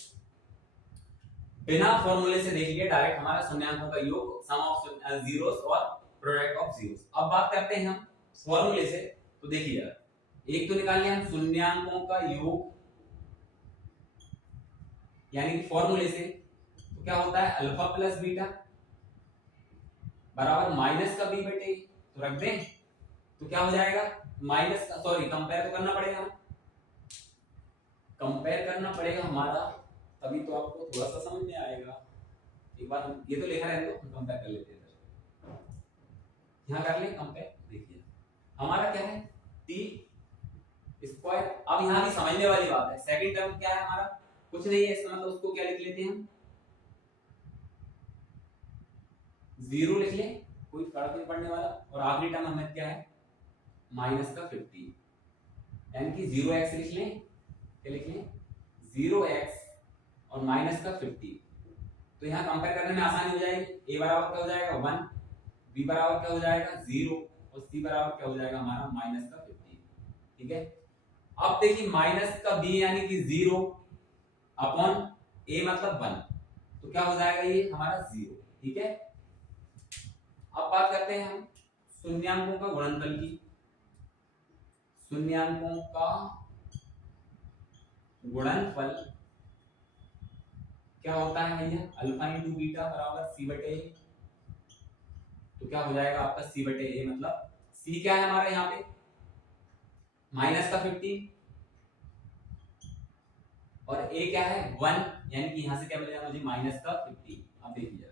बिना फॉर्मूले से देख लिया, डायरेक्ट हमारा शून्यांकों का योग, सम ऑफ जीरोस और प्रोडक्ट ऑफ जीरोस। अब बात करते हैं हम फॉर्मूले से, तो देखिए एक तो निकाल लिया हम शून्यांकों का योग यानी कि फॉर्मूले से, तो क्या होता है अल्फा प्लस बीटा बराबर माइनस का बी बटे, तो रख दें तो क्या हो जाएगा माइनस का, सॉरी कंपेयर तो करना पड़ेगा, कंपेयर करना पड़ेगा हमारा, तभी तो आपको थोड़ा सा समझ में आएगा। एक बार हम ये तो लिखा रहने दो, हम कंपेयर कर लेते हैं, यहाँ कर ले कंपेयर। देखिए हमारा क्या है टी स्क्वायर, अब यहाँ भी समझने वाली बात है, सेकंड टर्म क्या है हमारा, कुछ नहीं है, इसका मतलब उसको क्या लिख लेते हैं हम, 0 लिख लें, कोई फर्क नहीं पड़ने वाला, और आखिरी टर्म हमें क्या है माइनस का 15, यानी कि 0x लिख लें, क्या लिख लें 0x और माइनस का 15, तो यहाँ कंपेयर करने में आसानी हो जाएगी। a बराबर क्या हो जाएगा 1, b बराबर क्या हो जाएगा 0 और c बराबर क्या हो जाएगा हमारा माइनस का 15, ठीक है। अब देखिए माइनस का b यानी कि 0 अपॉन a मतलब 1, तो क्या हो जाएगा ये हमारा 0, ठीक है। अब बात करते हैं हम शून्यांकों का गुणनफल की, शून्यांकों का गुणनफल क्या होता है भैया, अल्फा इंटू बीटा बराबर सी बटे ए, तो क्या हो जाएगा आपका सी बटे ए, मतलब सी क्या है हमारा यहाँ पे माइनस का 15 और ए क्या है 1, यानी कि यहां से क्या मिलेगा मुझे माइनस का 15। अब देखिए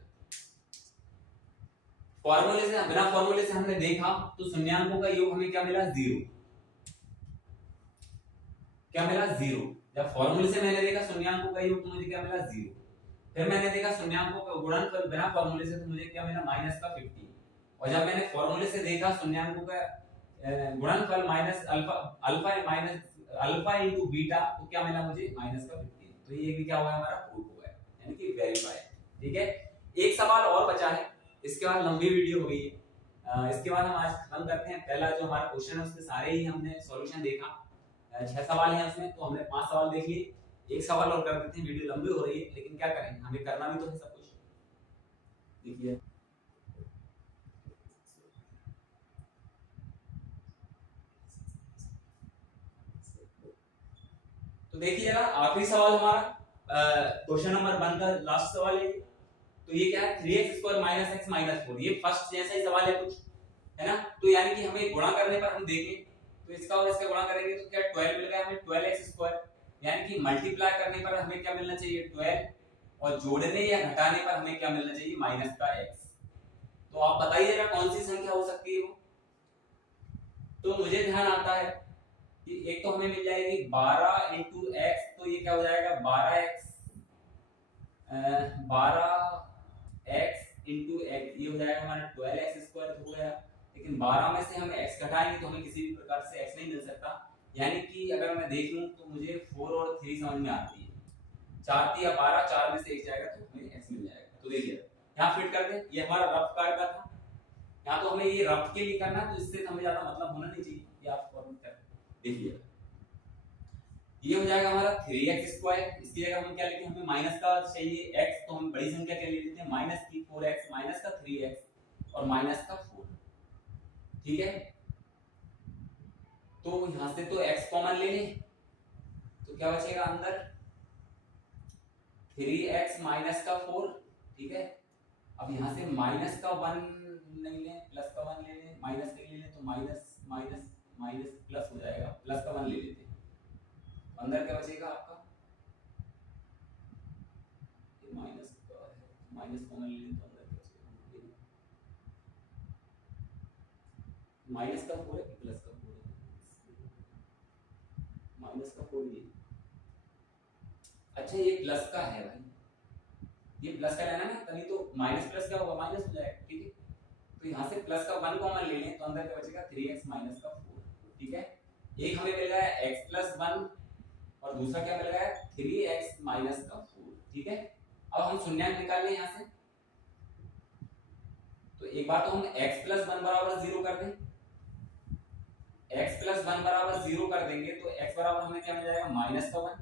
फॉर्मूले से, बिना फॉर्मूले से हमने देखा तो शून्यांकों का योग हमें क्या मिला 0, क्या मिला 0, जब फॉर्मूले से मैंने देखा शून्यांकों का योग तो मुझे क्या मिला 0, फिर मैंने देखा शून्यांकों का गुणनफल बिना फॉर्मूले से तो मुझे क्या मिला माइनस का 15, और जब मैंने फॉर्मूले से देखा शून्यांकों का गुणनफल minus alpha minus alpha into beta, तो क्या मिला मुझे माइनस का 15, तो ये भी क्या हुआ हमारा प्रूफ हुआ है, यानी कि वेरीफाई, ठीक है। एक सवाल और बचा है, इसके बाद लंबी वीडियो हो गई है, इसके बाद हम आज खत्म करते हैं। पहला जो हमारा क्वेश्चन है उसके सारे ही हमने सॉल्यूशन देखा, 6 सवाल हैं उसमें, तो हमने 5 सवाल देख लिए, एक सवाल और कर देते हैं, वीडियो लंबी हो रही है लेकिन क्या करें, हमें करना भी तो है सब कुछ। देखिए तो देखिए जरा आखिरी सवाल हमारा क्वेश्चन नंबर 1 का लास्ट सवाल है, तो ये क्या है 3x² - x - 4, ये फर्स्ट जैसा ही सवाल है कुछ, है ना। तो यानी कि हमें गुणा करने पर हम देखें तो इसका और इसका गुणा करेंगे तो क्या 12 मिल गया हमें 12x², यानी कि मल्टीप्लाई करने पर हमें क्या मिलना चाहिए 12, और जोड़ने या घटाने पर हमें क्या मिलना चाहिए माइनस का x। तो आप बताइए जरा कौन सी संख्या हो सकती है वो। तो मुझे ध्यान आता है कि एक तो हमें मिल जाएगी 12 इंटू एक्स, तो ये क्या हो जाएगा 12x इंटू एक्स, ये हो जाएगा हमारा 12x² हो गया। लेकिन 12 में से हम x घटाएंगे तो हमें किसी भी प्रकार से x नहीं मिल सकता, यानी कि अगर मैं देख लूं तो मुझे 4 और 3 समझ में आती है, 4 3 या 12, 4 में से 1 जाएगा तो हमें x मिल जाएगा। तो देखिए यहाँ फिट कर दे, ये हमारा रफ कार्य का था, यहाँ तो हमें ये रफ के लिए करना, तो इससे हमें ज्यादा मतलब होना नहीं चाहिए, ये आप फॉर्मूला कर देखिए। ये हो जाएगा हमारा 3x², इसकी जगह हम क्या लेंगे, हमें माइनस का चाहिए x, तो हम बड़ी संख्या क्या ले लेते हैं, माइनस की 4x, माइनस का 3x और माइनस का 4, ठीक है। तो यहां से तो x कॉमन ले लें, तो क्या बचेगा अंदर 3x माइनस का 4, ठीक है। अब यहां से माइनस का 1 नहीं लें, प्लस का 1 ले लें, माइनस का ले लें तो माइनस माइनस माइनस प्लस हो जाएगा, प्लस का 1 ले लेते हैं, अंदर क्या बचेगा आपका, ये माइनस का है, माइनस कॉमन ले लें तो अंदर क्या बचेगा, माइनस का 4 है कि प्लस का 4 है, माइनस का 4 ये, अच्छा ये प्लस का है भाई, ये प्लस का लेना है ना, तभी तो माइनस प्लस क्या होगा, माइनस हो जाएगा, ठीक है। तो यहाँ से प्लस का 1 कॉमन ले लें तो अंदर क्या बचेगा 3x माइनस का 4, ठीक है। एक हमें मिल रहा है x प्लस 1 और दूसरा क्या मिल रहा है 3x माइनस का 4, ठीक है। अब हम शून्यांक निकाल लें यहाँ से, तो एक बार तो हम x प्लस 1 बराबर 0 कर दें, x प्लस 1 बराबर 0 कर देंगे तो x बराबर हमें क्या मिल जाएगा माइनस का 1,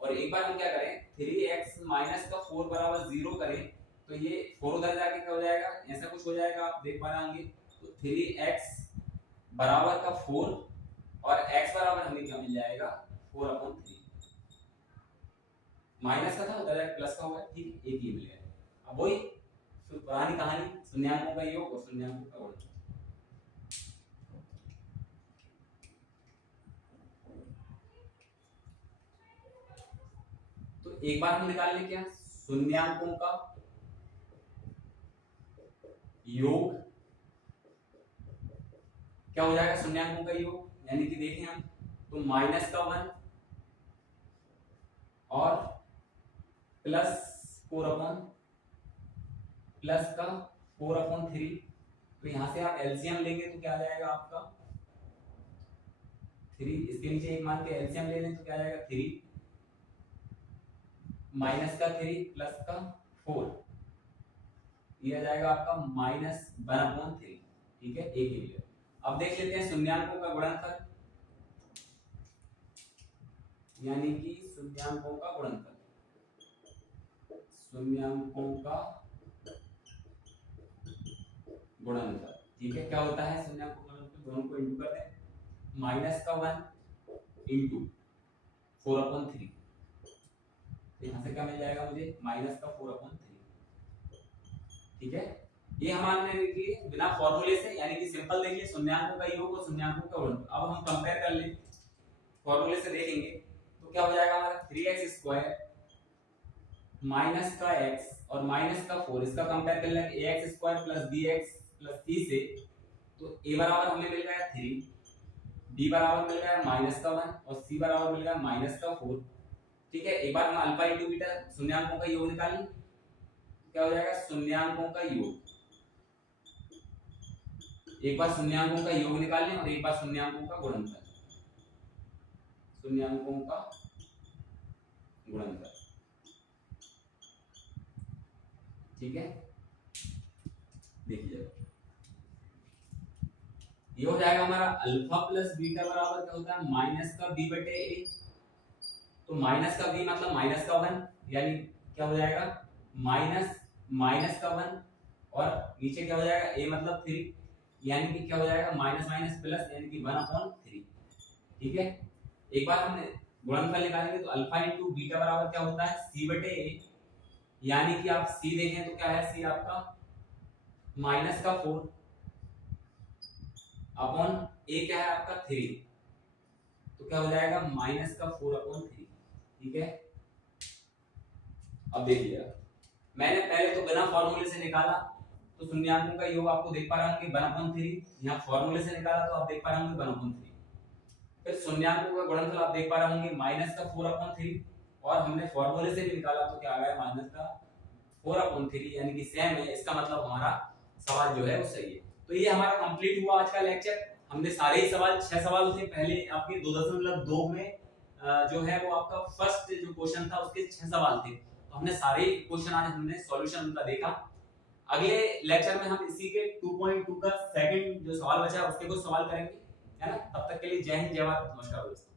और एक बार हम क्या करें 3x माइनस का 4 बराबर 0 करें तो ये 4 उधर जाके क्या हो जाएगा, ऐसा कुछ हो जाएगा, आप देख पा रहे होंगे। तो 3x बराबर का 4 और x बराबर हमें क्या मिल जाएगा 4/3, माइनस का था उधर जाके प्लस का होगा, ठीक है, एक ही मिल गया। अब वही पुरानी कहानी, शून्यांकों का योग और शून्यांकों का गुणन। तो एक बार हम निकाल लें क्या, शून्यांकों का योग क्या हो जाएगा, शून्यांकों का योग, यानी कि देखें हम तो माइनस का 1 और प्लस 4/3, तो यहां से आप एलसीएम लेंगे तो क्या आ जाएगा आपका 3, इसके नीचे एक मान के एलसीएम ले लें तो क्या आ जाएगा 3 माइनस का 3 प्लस का 4, ये आ जाएगा आपका -1/3, ठीक है, एक ही मिलेगा। अब देख लेते हैं शून्यांकों का गुणनफल, यानी कि शून्यांकों का गुणनफल, ठीक है। क्या होता है शून्यांकों का गुणनफल, दोनों को इंटू कर दें, माइनस का 1 इंटू 4/3, तो यहां से क्या मिल जाएगा मुझे माइनस का 4/3, ठीक है। ये हमारे लिए बिना फॉर्मूले से, यानी कि सिंपल देखिए शून्यांकों का योग और शून्यांकों का गुणनफल। अब हम कंपेयर कर लें, फॉर्मूले से देखेंगे तो क्या हो जाएगा हमारा 3x² माइनस का x और माइनस का 4, इसका कंपेयर कर लेंगे ax² plus bx plus c से, तो a बराबर हमें मिल गया 3, b बराबर मिल गया माइनस का 1 और c बराबर मिल गया माइनस का 4, ठीक है। एक बार हम अल्फा इंटू बीटा शून्यांकों का योग निकाल लें, क्या हो जाएगा शून्यांकों का योग, एक बार शून्यांकों का योग निकाल लें और एक बार शून्यांकों का गुणनफल, ठीक है। देखिए ये हो जाएगा हमारा अल्फा प्लस बीटा बराबर क्या होता है माइनस का b बटे a, तो माइनस का b मतलब माइनस का 1, यानी क्या हो जाएगा माइनस का 1 और नीचे क्या हो जाएगा a मतलब 3, यानी कि क्या हो जाएगा माइनस माइनस प्लस, यानी कि 1/3, ठीक है। एक बार हमने गुणनफल निकालेंगे तो अल्फा इंटू बीटा बराबर क्या होता है c बटे a, यानी कि आप c देखें तो क्या है c आपका माइनस का 4 अपॉन a क्या है आपका 3, तो क्या हो जाएगा माइनस का 4/3, ठीक है। अब देखिए मैंने पहले तो बिना फॉर्मूले से निकाला, तो शून्यांकों का योग आपको देख पा रहे होंगे 1/3, यहाँ फॉर्मूले से निकाला तो आप देख पा रहे होंगे 1/3, फिर शून्यांकों का गुणनफल आप देख पा रहे होंगे माइनस का 4/3 और हमने फॉर्मूले से भी निकाला तो क्या आ गया माइनस का 4/3 यानी कि सेम है, इसका मतलब हमारा सवाल जो है वो सही है। तो ये हमारा कंप्लीट हुआ आज का लेक्चर। हमने सारे ही सवाल 6 सवाल थे, पहले आपके 2.2 में जो है वो आपका फर्स्ट जो क्वेश्चन था उसके 6 सवाल थे, तो हमने सारे क्वेश्चन आज हमने सॉल्यूशन उनका देखा। अगले लेक्चर में हम इसी के 2.2 का सेकंड जो सवाल बचा है उसके कुछ सवाल करेंगे, है ना। तब तक के लिए जय हिंद, जय भारत, नमस्कार दोस्तों।